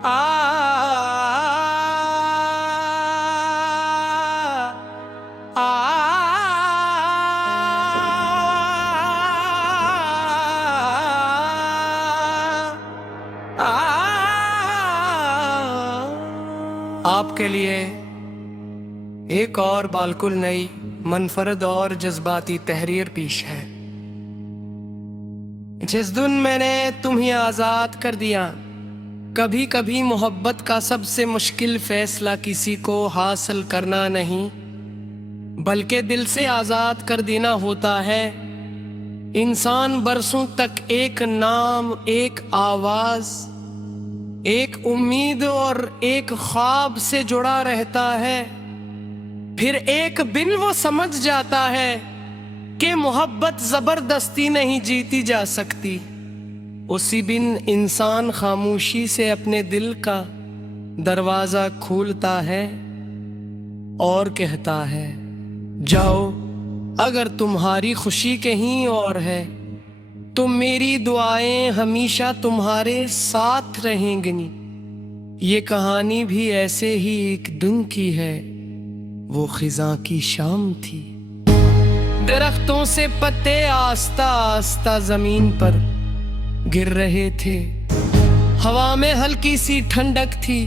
आ आपके लिए एक और बालकुल नई मनफरद और जज्बाती तहरीर पेश है। जिस दिन मैंने तुम्हें आज़ाद कर दिया, कभी कभी मोहब्बत का सबसे मुश्किल फैसला किसी को हासिल करना नहीं बल्कि दिल से आज़ाद कर देना होता है। इंसान बरसों तक एक नाम, एक आवाज़, एक उम्मीद और एक ख्वाब से जुड़ा रहता है। फिर एक दिन वो समझ जाता है कि मोहब्बत जबरदस्ती नहीं जीती जा सकती। उसी दिन इंसान खामोशी से अपने दिल का दरवाजा खोलता है और कहता है, जाओ, अगर तुम्हारी खुशी कहीं और है तो मेरी दुआएं हमेशा तुम्हारे साथ रहेंगी। ये कहानी भी ऐसे ही एक दिन की है। वो खिज़ां की शाम थी। दरख्तों से पत्ते आस्ता आस्ता जमीन पर गिर रहे थे। हवा में हल्की सी ठंडक थी।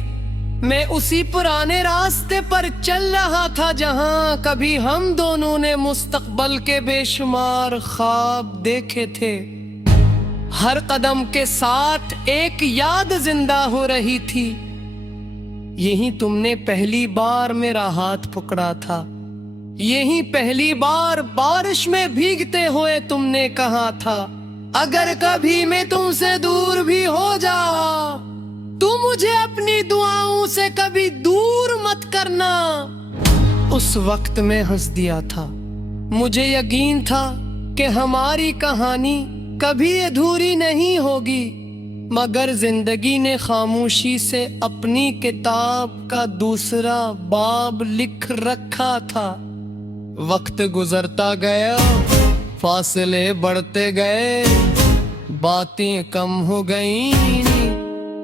मैं उसी पुराने रास्ते पर चल रहा था जहां कभी हम दोनों ने मुस्तकबल के बेशुमार ख्वाब देखे थे। हर कदम के साथ एक याद जिंदा हो रही थी। यही तुमने पहली बार मेरा हाथ पकड़ा था। यही पहली बार बारिश में भीगते हुए तुमने कहा था, अगर कभी मैं तुमसे दूर भी हो जाऊं तो मुझे अपनी दुआओं से कभी दूर मत करना। उस वक्त मैं हंस दिया था। मुझे यकीन था कि हमारी कहानी कभी अधूरी नहीं होगी, मगर जिंदगी ने खामोशी से अपनी किताब का दूसरा बाब लिख रखा था। वक्त गुजरता गया, फासले बढ़ते गए, बातें कम हो गईं।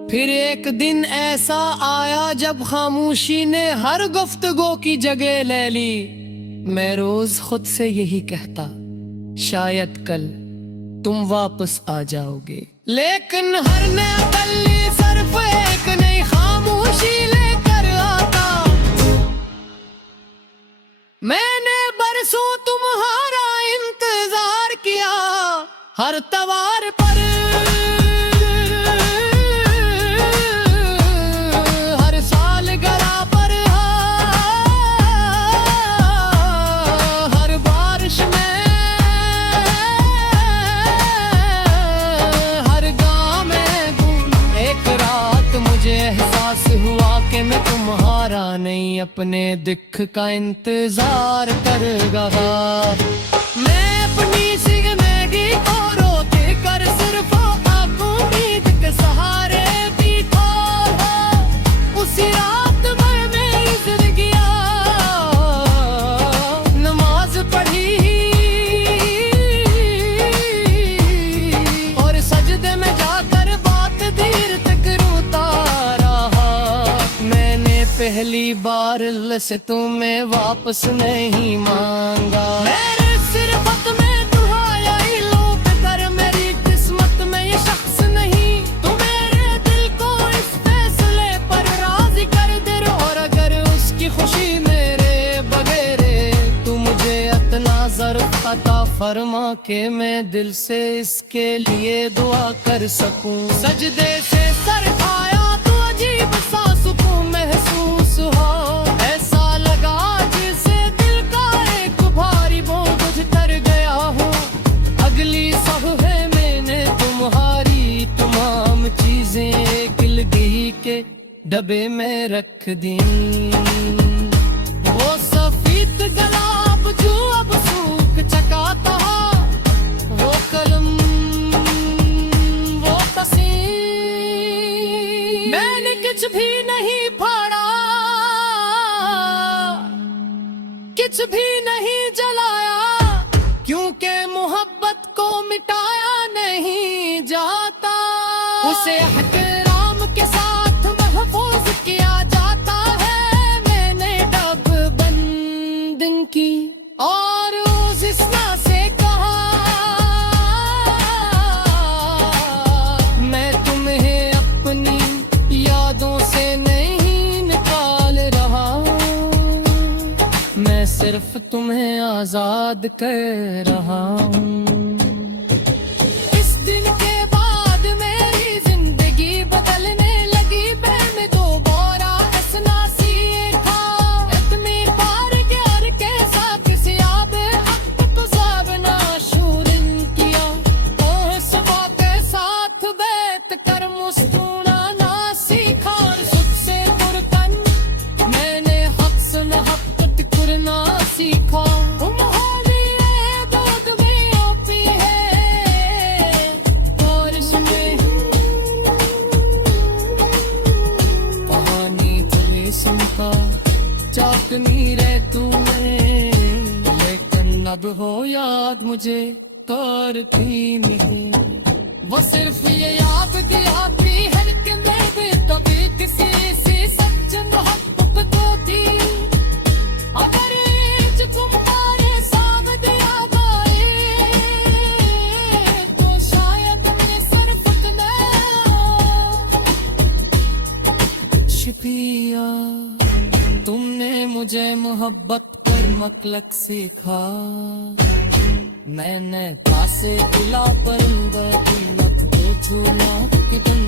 फिर एक दिन ऐसा आया जब खामोशी ने हर गुफ्तगू की जगह ले ली। मैं रोज खुद से यही कहता, शायद कल तुम वापस आ जाओगे, लेकिन हर नया पल सिर्फ एक नई खामोशी लेकर आता। मैंने बरसों तुम्हारा इंतजार किया, हर तवार पर, हर साल गरा पर, हर बारिश में, एहसास हुआ कि मैं तुम्हारा नहीं अपने दिख का इंतजार कर रहा। मैं अपनी जिंदगी को रोके कर सिर्फ उम्मीद के सहारे बैठा। उसी रात भर मेरी जिंदगी नमाज पढ़ी और सजदे में जाकर बात देर तक पहली बार से तुम्हें वापस नहीं मांगा। मेरे सिर्फत में दुहाया लोग कर, मेरी किस्मत में ये शख्स नहीं। तू मेरे दिल को इस फैसले पर राजी कर दे, और अगर उसकी खुशी मेरे बगैर, तू मुझे इतना ज़र्फ अता फरमा के मैं दिल से इसके लिए दुआ कर सकूं। सजदे से सर खाया तो अजीब सा सुकून महसूस हो। ऐसा लगा जैसे दिल का एक भारी बोझ उतर गया हो। अगली सफ़े मैंने तुम्हारी तमाम चीजें एक दिलगी के डब्बे में रख दी। वो सफेद गुलाब जो अब सूख चुका था, वो कलम, वो तस्वीर, मैंने कुछ भी नहीं फाड़ा, कुछ भी नहीं जलाया, क्योंकि मोहब्बत को मिटाया नहीं जाता। उसे एहतराम के साथ सिर्फ तुम्हें आजाद कर रहा हूँ। इस दिन के बाद मेरी जिंदगी बदलने लगी, मैं दोबारा हंसना सीखा। इतनी बार प्यार के साथ सियाब हक गुज़ारना शुरू किया। और सुबह के साथ बैठ कर मुस्कुराना सीखा। और सुख से मुड़कर मैंने हक सुन हक करना सीखा। मोहाली है दूध में ओपी है बारिश में, कहानी चले सुनता चाकनी रह तुम्हें। लेकिन अब हो याद मुझे करती नहीं, वो सिर्फ ये याद दिलाती है कि मैं भी कभी किसी से सच मोहब्बत को थी। अगर आज तुम्हारे सामने आ गए तो शायद मैं सिर्फ इतना शुक्रिया। तुमने मुझे मोहब्बत कर मखलक सीखा। मैंने पासे दिला पर पूछू ना कि तुम